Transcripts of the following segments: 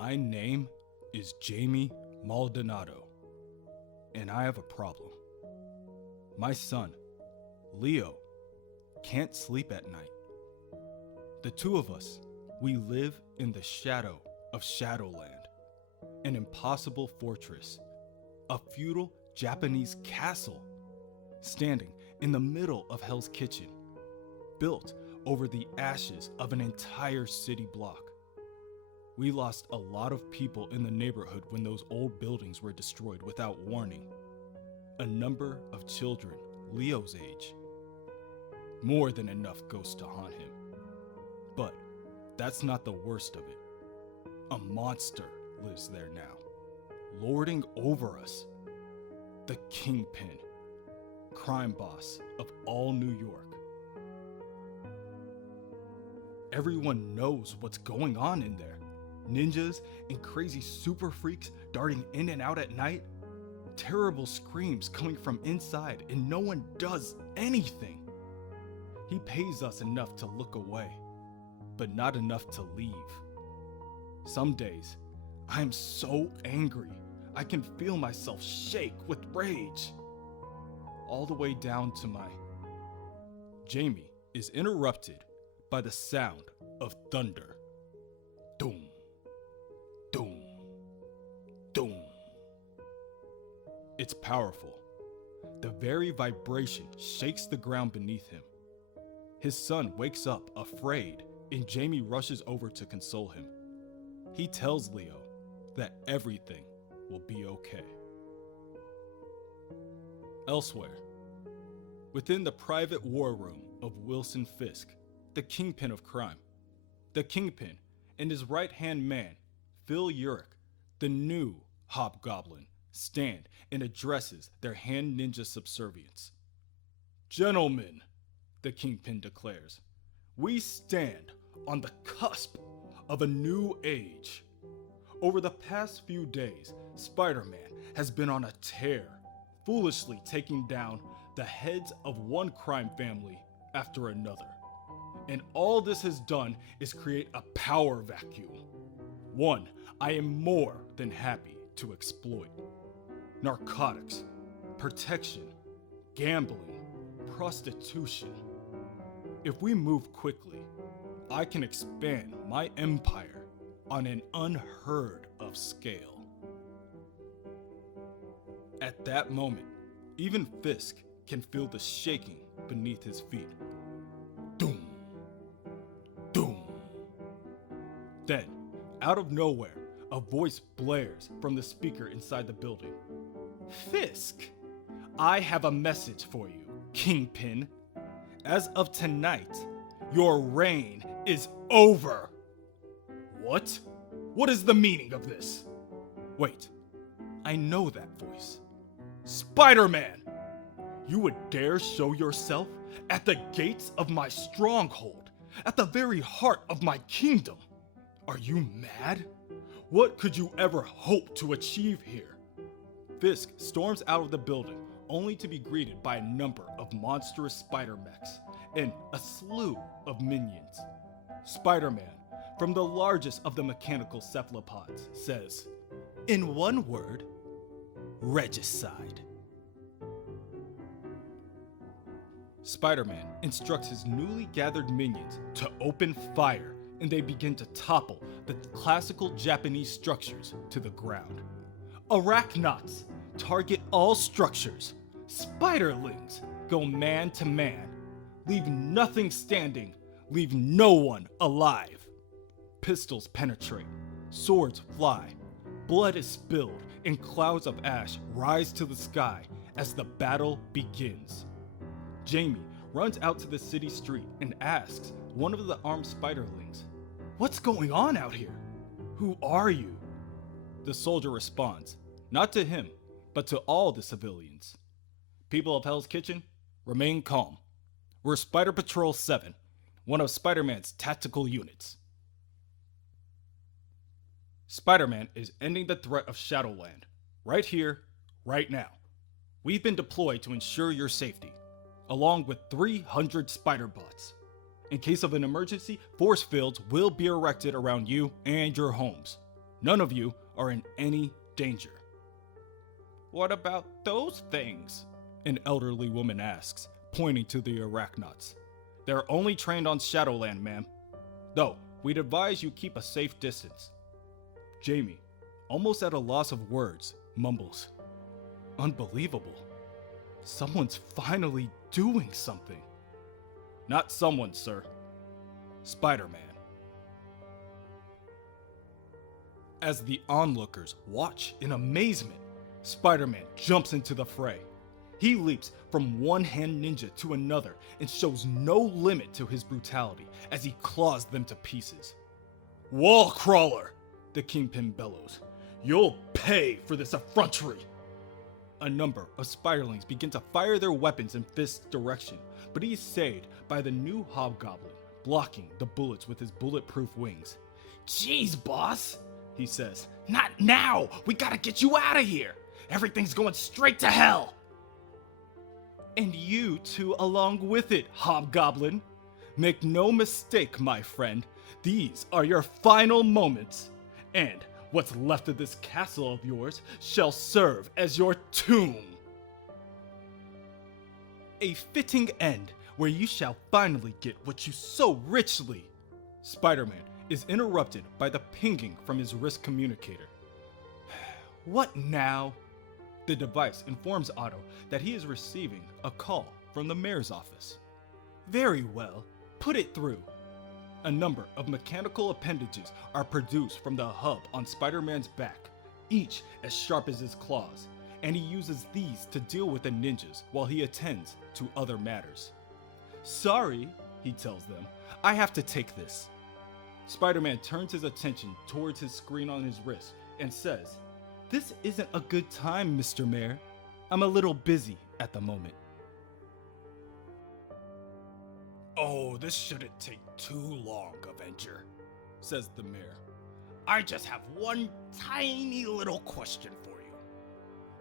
My name is Jamie Maldonado, and I have a problem. My son, Leo, can't sleep at night. The two of us, we live in the shadow of Shadowland, an impossible fortress, a feudal Japanese castle, standing in the middle of Hell's Kitchen, built over the ashes of an entire city block. We lost a lot of people in the neighborhood when those old buildings were destroyed without warning. A number of children Leo's age. More than enough ghosts to haunt him. But that's not the worst of it. A monster lives there now, lording over us. The Kingpin, crime boss of all New York. Everyone knows what's going on in there. Ninjas and crazy super freaks darting in and out at night. Terrible screams coming from inside, and no one does anything. He pays us enough to look away, but not enough to leave. Some days, I am so angry, I can feel myself shake with rage. All the way down to my... Jamie is interrupted by the sound of thunder. Doom, doom, doom. It's powerful. The very vibration shakes the ground beneath him. His son wakes up afraid, and Jamie rushes over to console him. He tells Leo that everything will be okay. Elsewhere, within the private war room of Wilson Fisk, the kingpin of crime, the Kingpin and his right-hand man, Phil Urich, the new Hobgoblin, stand and addresses their hand ninja subservience. Gentlemen, the Kingpin declares, we stand on the cusp of a new age. Over the past few days, Spider-Man has been on a tear, foolishly taking down the heads of one crime family after another. And all this has done is create a power vacuum. One I am more than happy to exploit. Narcotics, protection, gambling, prostitution. If we move quickly, I can expand my empire on an unheard of scale. At that moment, even Fisk can feel the shaking beneath his feet. Doom, doom. Then, out of nowhere, a voice blares from the speaker inside the building. Fisk, I have a message for you, Kingpin. As of tonight, your reign is over. What? What is the meaning of this? Wait, I know that voice. Spider-Man! You would dare show yourself at the gates of my stronghold, at the very heart of my kingdom. Are you mad? What could you ever hope to achieve here? Fisk storms out of the building, only to be greeted by a number of monstrous spider mechs and a slew of minions. Spider-Man, from the largest of the mechanical cephalopods, says, in one word, regicide. Spider-Man instructs his newly gathered minions to open fire, and they begin to topple the classical Japanese structures to the ground. Arachnauts target all structures. Spiderlings go man to man. Leave nothing standing, leave no one alive. Pistols penetrate, swords fly, blood is spilled, and clouds of ash rise to the sky as the battle begins. Jamie runs out to the city street and asks one of the armed Spiderlings, what's going on out here? Who are you? The soldier responds, not to him, but to all the civilians. People of Hell's Kitchen, remain calm. We're Spider Patrol 7, one of Spider-Man's tactical units. Spider-Man is ending the threat of Shadowland, right here, right now. We've been deployed to ensure your safety, along with 300 spider bots. In case of an emergency, force fields will be erected around you and your homes. None of you are in any danger. What about those things? An elderly woman asks, pointing to the arachnauts. They're only trained on Shadowland, ma'am. Though, we'd advise you keep a safe distance. Jamie, almost at a loss of words, mumbles. Unbelievable. Someone's finally doing something. Not someone, sir. Spider-Man. As the onlookers watch in amazement, Spider-Man jumps into the fray. He leaps from one-hand ninja to another and shows no limit to his brutality as he claws them to pieces. Wall crawler, the Kingpin bellows. You'll pay for this effrontery. A number of Spiderlings begin to fire their weapons in Fisk's direction, but he is saved by the new Hobgoblin, blocking the bullets with his bulletproof wings. Jeez, boss, he says. Not now! We gotta get you out of here! Everything's going straight to hell! And you two along with it, Hobgoblin. Make no mistake, my friend. These are your final moments. And what's left of this castle of yours shall serve as your tomb. A fitting end where you shall finally get what you so richly. Spider-Man is interrupted by the pinging from his wrist communicator. What now? The device informs Otto that he is receiving a call from the mayor's office. Very well, put it through. A number of mechanical appendages are produced from the hub on Spider-Man's back, each as sharp as his claws, and he uses these to deal with the ninjas while he attends to other matters. Sorry, he tells them, I have to take this. Spider-Man turns his attention towards his screen on his wrist and says, This isn't a good time, Mr. Mayor. I'm a little busy at the moment. Oh, this shouldn't take too long, Avenger, says the mayor. I just have one tiny little question for you.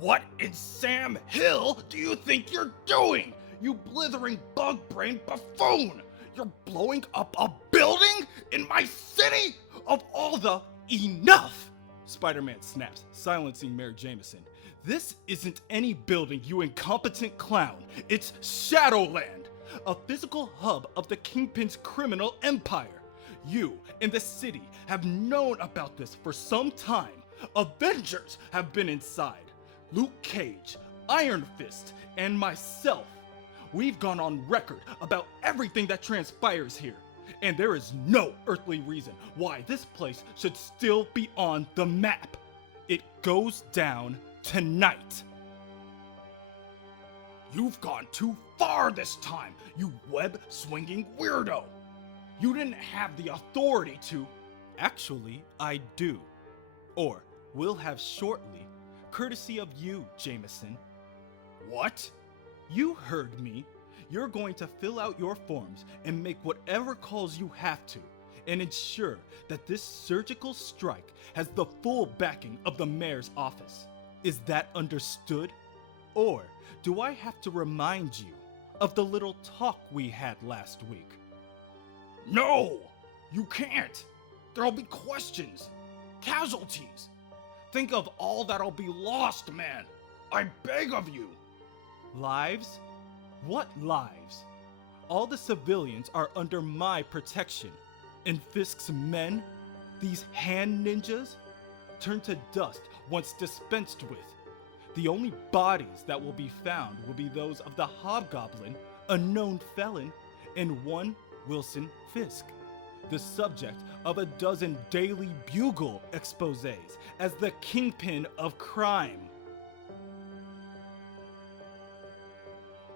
What in Sam Hill do you think you're doing, you blithering bug-brained buffoon? You're blowing up a building in my city? Of all the... Enough! Spider-Man snaps, silencing Mayor Jameson. This isn't any building, you incompetent clown. It's Shadowland, a physical hub of the Kingpin's criminal empire. You and the city have known about this for some time. Avengers have been inside. Luke Cage, Iron Fist, and myself. We've gone on record about everything that transpires here. And there is no earthly reason why this place should still be on the map. It goes down tonight. You've gone too far this time, you web-swinging weirdo. You didn't have the authority to... Actually, I do. Or will have shortly, courtesy of you, Jameson. What? You heard me. You're going to fill out your forms and make whatever calls you have to, and ensure that this surgical strike has the full backing of the mayor's office. Is that understood? Or do I have to remind you of the little talk we had last week? No! You can't! There'll be questions, casualties. Think of all that'll be lost, man. I beg of you. Lives? What lives? All the civilians are under my protection. And Fisk's men, these hand ninjas, turn to dust once dispensed with. The only bodies that will be found will be those of the Hobgoblin, a known felon, and one Wilson Fisk, the subject of a dozen Daily Bugle exposés as the Kingpin of crime.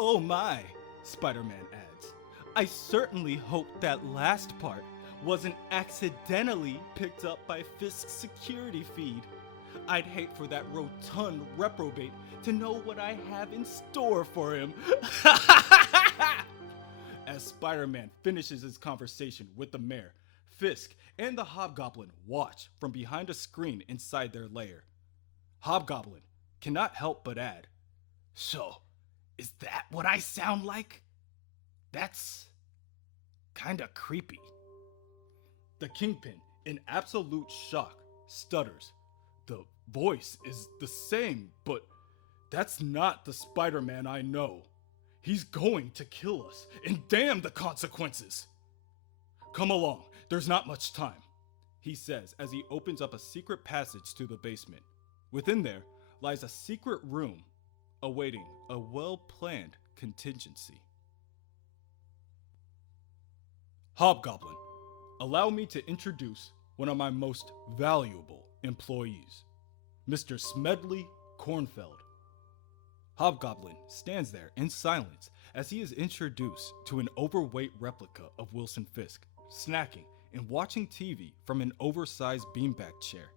Oh my, Spider-Man adds. I certainly hope that last part wasn't accidentally picked up by Fisk's security feed. I'd hate for that rotund reprobate to know what I have in store for him. As Spider-Man finishes his conversation with the mayor, Fisk and the Hobgoblin watch from behind a screen inside their lair. Hobgoblin cannot help but add, So, is that what I sound like? That's kinda creepy. The Kingpin, in absolute shock, stutters. The voice is the same, but that's not the Spider-Man I know. He's going to kill us, and damn the consequences! Come along, there's not much time, he says as he opens up a secret passage to the basement. Within there lies a secret room awaiting a well-planned contingency. Hobgoblin, allow me to introduce one of my most valuable employees, Mr. Smedley Cornfeld. Hobgoblin stands there in silence as he is introduced to an overweight replica of Wilson Fisk, snacking and watching TV from an oversized beanbag chair.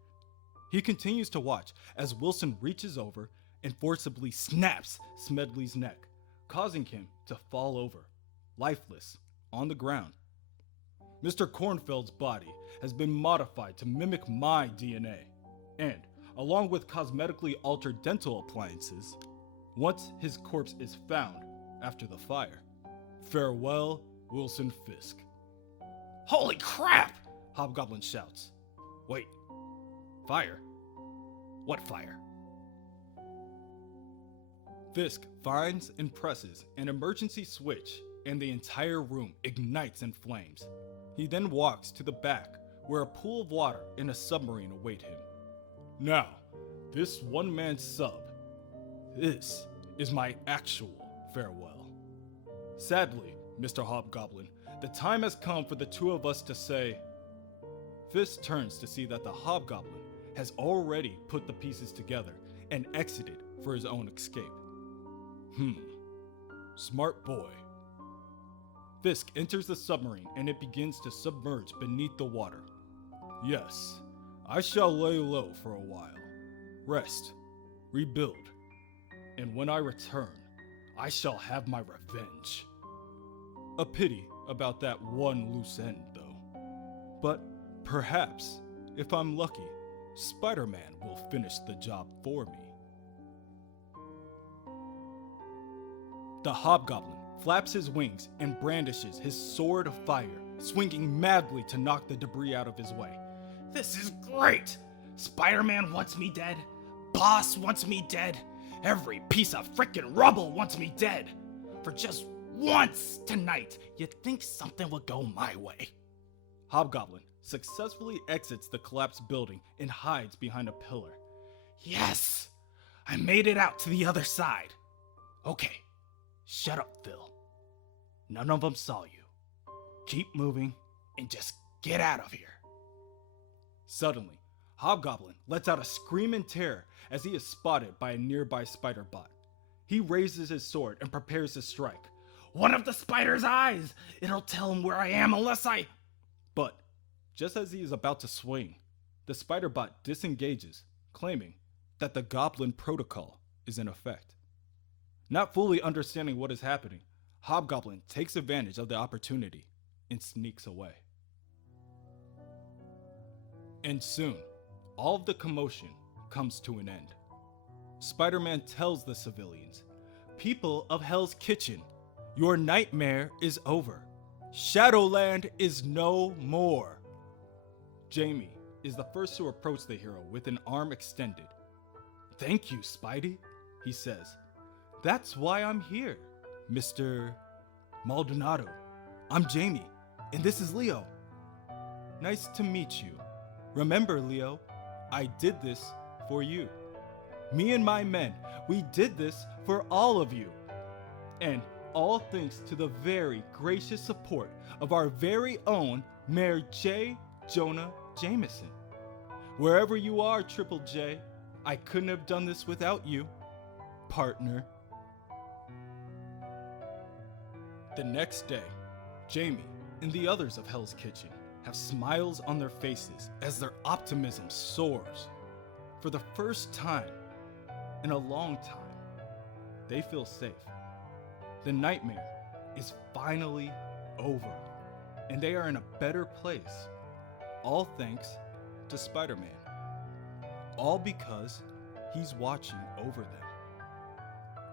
He continues to watch as Wilson reaches over and forcibly snaps Smedley's neck, causing him to fall over, lifeless, on the ground. Mr. Cornfeld's body has been modified to mimic my DNA, and, along with cosmetically altered dental appliances, once his corpse is found after the fire, farewell, Wilson Fisk. Holy crap! Hobgoblin shouts. Wait, fire? What fire? Fisk finds and presses an emergency switch, and the entire room ignites in flames. He then walks to the back, where a pool of water and a submarine await him. Now, this one-man sub, this is my actual farewell. Sadly, Mr. Hobgoblin, the time has come for the two of us to say. Fisk turns to see that the Hobgoblin has already put the pieces together and exited for his own escape. Smart boy. Fisk enters the submarine and it begins to submerge beneath the water. Yes, I shall lay low for a while, rest, rebuild, and when I return, I shall have my revenge. A pity about that one loose end, though. But perhaps, if I'm lucky, Spider-Man will finish the job for me. The Hobgoblin flaps his wings and brandishes his sword of fire, swinging madly to knock the debris out of his way. This is great! Spider-Man wants me dead. Boss wants me dead. Every piece of frickin' rubble wants me dead. For just once tonight, you'd think something would go my way. Hobgoblin successfully exits the collapsed building and hides behind a pillar. Yes! I made it out to the other side. Okay, shut up, Phil. None of them saw you. Keep moving and just get out of here. Suddenly, Hobgoblin lets out a scream in terror as he is spotted by a nearby spider bot. He raises his sword and prepares to strike. One of the spider's eyes! It'll tell him where I am unless I... But, just as he is about to swing, the spider bot disengages, claiming that the Goblin Protocol is in effect. Not fully understanding what is happening, Hobgoblin takes advantage of the opportunity and sneaks away. And soon, all of the commotion comes to an end. Spider-Man tells the civilians, "People of Hell's Kitchen, your nightmare is over. Shadowland is no more." Jamie is the first to approach the hero with an arm extended. "Thank you, Spidey," he says. "That's why I'm here, Mr. Maldonado. I'm Jamie, and this is Leo. Nice to meet you. Remember, Leo, I did this for you. Me and my men, we did this for all of you. And all thanks to the very gracious support of our very own Mayor J. Jonah Jameson. Wherever you are, Triple J, I couldn't have done this without you, partner." The next day, Jamie and the others of Hell's Kitchen have smiles on their faces as their optimism soars. For the first time in a long time, they feel safe. The nightmare is finally over, and they are in a better place, all thanks to Spider-Man. All because he's watching over them.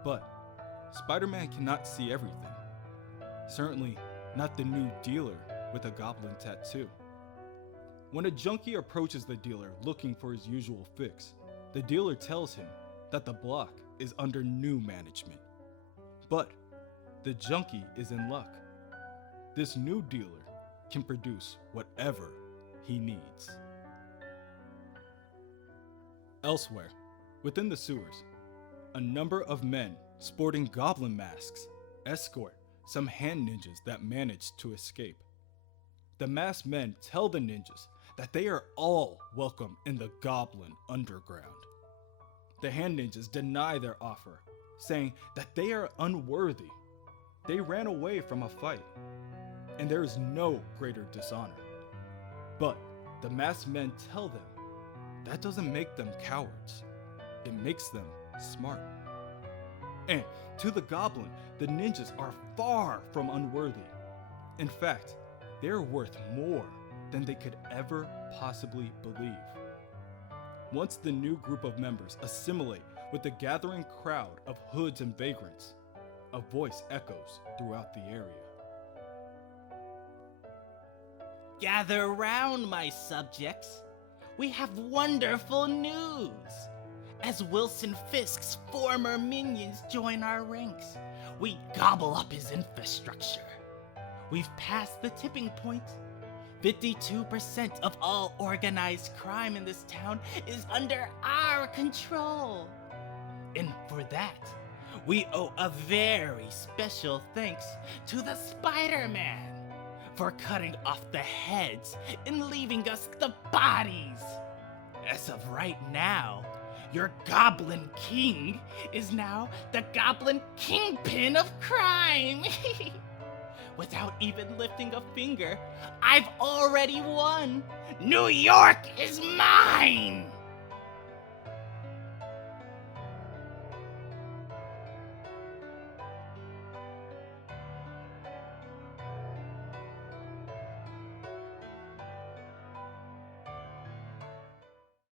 But Spider-Man cannot see everything. Certainly not the new dealer with a goblin tattoo. When a junkie approaches the dealer looking for his usual fix, the dealer tells him that the block is under new management. But the junkie is in luck. This new dealer can produce whatever he needs. Elsewhere, within the sewers, a number of men sporting goblin masks escort some hand ninjas that manage to escape. The masked men tell the ninjas that they are all welcome in the goblin underground. The hand ninjas deny their offer, saying that they are unworthy. They ran away from a fight, and there is no greater dishonor. But the masked men tell them that doesn't make them cowards. It makes them smart. And to the goblin, the ninjas are far from unworthy. In fact, they're worth more than they could ever possibly believe. Once the new group of members assimilate with the gathering crowd of hoods and vagrants, a voice echoes throughout the area. Gather round, my subjects. We have wonderful news. As Wilson Fisk's former minions join our ranks, we gobble up his infrastructure. We've passed the tipping point. 52% of all organized crime in this town is under our control. And for that, we owe a very special thanks to the Spider-Man for cutting off the heads and leaving us the bodies. As of right now, your Goblin King is now the Goblin Kingpin of crime. Without even lifting a finger, I've already won. New York is mine!